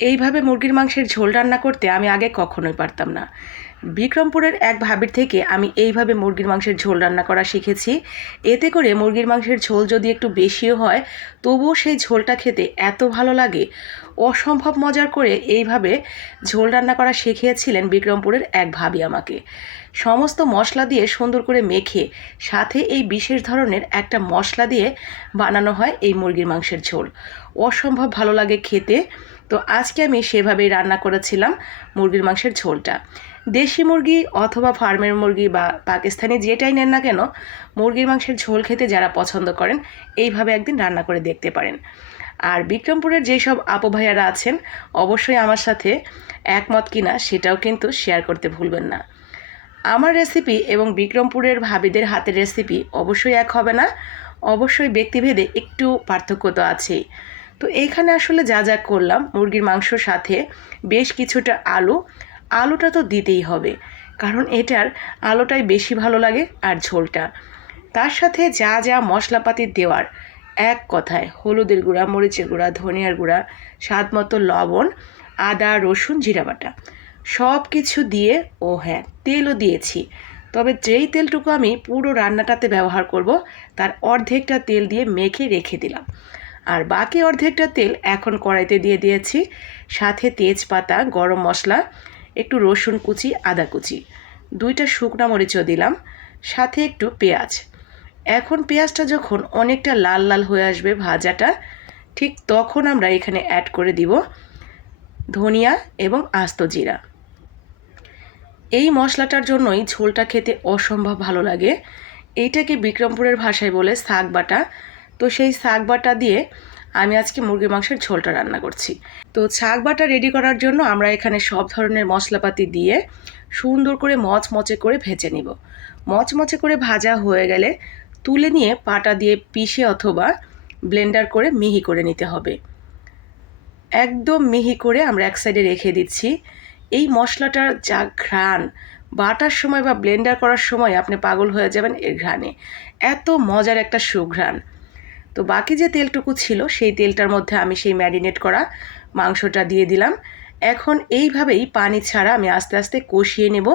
এইভাবে মুরগির মাংসের ঝোল রান্না করতে আমি আগে কখনোই পারতাম না। বিক্রমপুরের এক ভাবির থেকে আমি এইভাবে মুরগির মাংসের ঝোল রান্না করা শিখেছি। এতে করে মুরগির মাংসের ঝোল যদি একটু বেশিও হয়, তবুও সেই ঝোলটা খেতে এত ভালো লাগে। অসম্ভব মজার করে এইভাবে ঝোল রান্না করা শিখিয়েছিলেন বিক্রমপুরের এক ভাবি আমাকে। সমস্ত মশলা দিয়ে সুন্দর করে মেখে, সাথে এই বিশেষ ধরনের একটা মশলা দিয়ে বানানো হয় এই মুরগির মাংসের ঝোল। অসম্ভব ভালো লাগে খেতে। তো আজকে আমি সেভাবেই রান্না করেছিলাম মুরগির মাংসের ঝোলটা। দেশি মুরগি অথবা ফার্মের মুরগি বা পাকিস্তানি যেটাই নেন না কেন, মুরগির মাংসের ঝোল খেতে যারা পছন্দ করেন, এইভাবে একদিন রান্না করে দেখতে পারেন। আর বিক্রমপুরের যেসব আপু ভাইয়ারা আছেন, অবশ্যই আমার সাথে একমত কিনা সেটাও কিন্তু শেয়ার করতে ভুলবেন না। আমার রেসিপি এবং বিক্রমপুরের ভাবিদের হাতের রেসিপি অবশ্যই এক হবে না, অবশ্যই ব্যক্তিভেদে একটু পার্থক্য তো আছেই। তো এইখানে আসলে যা যা করলাম, মুরগির মাংসর সাথে বেশ কিছুটা আলু। আলুটা তো দিতেই হবে, কারণ এটার আলোটাই বেশি ভালো লাগে আর ঝোলটা। তার সাথে যা যা মশলাপাতি দেওয়ার, এক কথায় হলুদের গুঁড়া, মরিচের গুঁড়া, ধনিয়ার গুঁড়া, স্বাদ মতো লবণ, আদা, রসুন, জিরা বাটা সব কিছু দিয়ে, ও হ্যাঁ তেলও দিয়েছি। তবে যেই তেলটুকু আমি পুরো রান্নাটাতে ব্যবহার করব, তার অর্ধেকটা তেল দিয়ে মেখে রেখে দিলাম। আর বাকি অর্ধেকটা তেল এখন কড়াইতে দিয়ে দিয়েছি। সাথে তেজপাতা, গরম মশলা, একটু রসুন কুচি, আদা কুচি। দুইটা শুকনো মরিচও দিলাম, সাথে একটু পেঁয়াজ। এখন পেঁয়াজটা যখন অনেকটা লাল লাল হয়ে আসবে ভাজাটা, ঠিক তখন আমরা এখানে অ্যাড করে দিব ধনিয়া এবং আস্ত জিরা। এই মশলাটার জন্যই ঝোলটা খেতে অসম্ভব ভালো লাগে। এইটাকে বিক্রমপুরের ভাষায় বলে শাক বাটা। তো সেই শাক বাটা দিয়ে আমি আজকে মুরগির মাংসের ঝোলটা রান্না করছি। তো শাক বাটা রেডি করার জন্য আমরা এখানে সব ধরনের মশলাপাতি দিয়ে সুন্দর করে মচমচে করে ভেজে নিব। মচমচে করে ভাজা হয়ে গেলে তুলে নিয়ে পাটা দিয়ে পিষে অথবা ব্লেন্ডার করে মিহি করে নিতে হবে। একদম মিহি করে আমরা এক সাইডে রেখে দিচ্ছি। এই মশলাটার যা ঘ্রাণ, বাটার সময় বা ব্লেন্ডার করার সময় আপনি পাগল হয়ে যাবেন এর ঘ্রাণে। এত মজার একটা সুঘ্রাণ। তো বাকি যে তেলটুকু ছিল, সেই তেলটার মধ্যে আমি সেই ম্যারিনেট করা মাংসটা দিয়ে দিলাম। এখন এইভাবেই পানি ছাড়া আমি আস্তে আস্তে কষিয়ে নেব।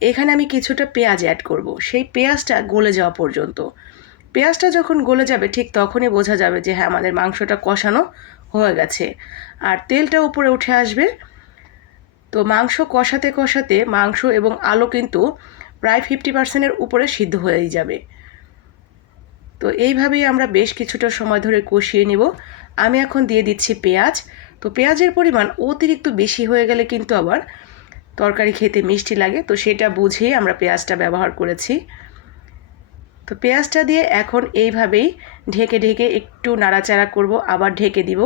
এখানে আমি কিছুটা পেঁয়াজ অ্যাড করব। সেই পেঁয়াজটা গলে যাওয়া পর্যন্ত। পেঁয়াজটা যখন গলে যাবে, ঠিক তখনই বোঝা যাবে যে হ্যাঁ আমাদের মাংসটা কষানো হয়ে গেছে। আর তেলটা উপরে উঠে আসবে। তো মাংস কষাতে কষাতে মাংস এবং আলু কিন্তু প্রায় ফিফটি পার্সেন্টের উপরে সিদ্ধ হয়েই যাবে। তো এইভাবেই আমরা বেশ কিছুটা সময় ধরে কষিয়ে নিব। আমি এখন দিয়ে দিচ্ছি পেঁয়াজ। তো পেঁয়াজের পরিমাণ অতিরিক্ত বেশি হয়ে গেলে কিন্তু আবার তরকারি খেতে মিষ্টি লাগে। তো সেটা বুঝেই আমরা পেঁয়াজটা ব্যবহার করেছি। তো পেঁয়াজটা দিয়ে এখন এইভাবেই ঢেকে ঢেকে একটু নাড়াচাড়া করব, আবার ঢেকে দিব।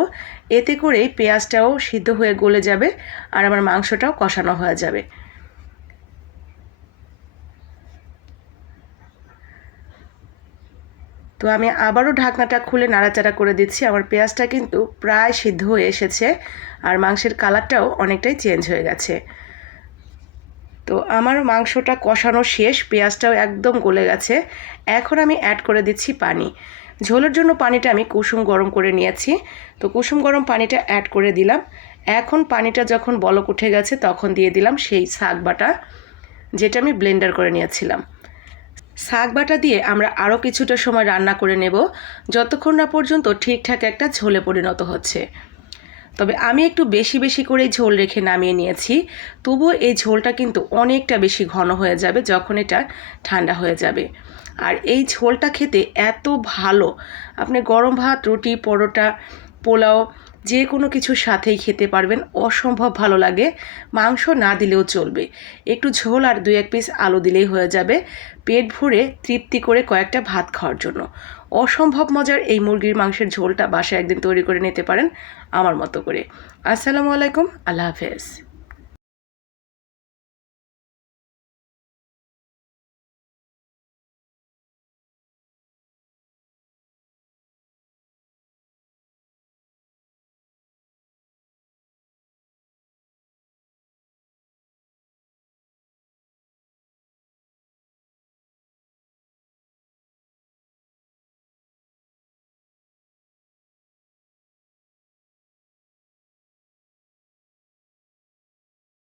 এতে করেই পেঁয়াজটাও সিদ্ধ হয়ে গলে যাবে আর আমার মাংসটাও কষানো হয়ে যাবে। তো আমি আবারও ঢাকনাটা খুলে নাড়াচাড়া করে দিচ্ছি। আমার পেঁয়াজটা কিন্তু প্রায় সিদ্ধ হয়ে এসেছে আর মাংসের কালারটাও অনেকটাই চেঞ্জ হয়ে গেছে। তো আমার মাংসটা কষানো শেষ, পেঁয়াজটাও একদম গলে গেছে। এখন আমি অ্যাড করে দিচ্ছি পানি। ঝোলের জন্য পানিটা আমি কুসুম গরম করে নিয়েছি। তো কুসুম গরম পানিটা অ্যাড করে দিলাম। এখন পানিটা যখন বলক উঠে গেছে তখন দিয়ে দিলাম সেই শাক বাটা, যেটা আমি ব্লেন্ডার করে নিয়েছিলাম। শাক বাটা দিয়ে আমরা আরও কিছুটা সময় রান্না করে নেব, যতক্ষণ না পর্যন্ত ঠিকঠাক একটা ঝোলে পরিণত হচ্ছে। তবে আমি একটু বেশি বেশি করেই ঝোল রেখে নামিয়ে নিয়েছি, তবুও এই ঝোলটা কিন্তু অনেকটা বেশি ঘন হয়ে যাবে যখন এটা ঠান্ডা হয়ে যাবে। আর এই ঝোলটা খেতে এত ভালো, আপনি গরম ভাত, রুটি, পরোটা, পোলাও যে কোনো কিছুর সাথেই খেতে পারবেন, অসম্ভব ভালো লাগে। মাংস না দিলেও চলবে। একটু ঝোল আর দু এক পিস আলু দিলেই হয়ে যাবে। পেট ভরে তৃপ্তি করে কয়েকটা ভাত খাওয়ার জন্য। অসম্ভব মজার এই মুরগির মাংসের ঝোলটা বাসায় একদিন তৈরি করে নিতে পারেন আমার মতো করে। আসসালামু আলাইকুম, আল্লাহ হাফেজ।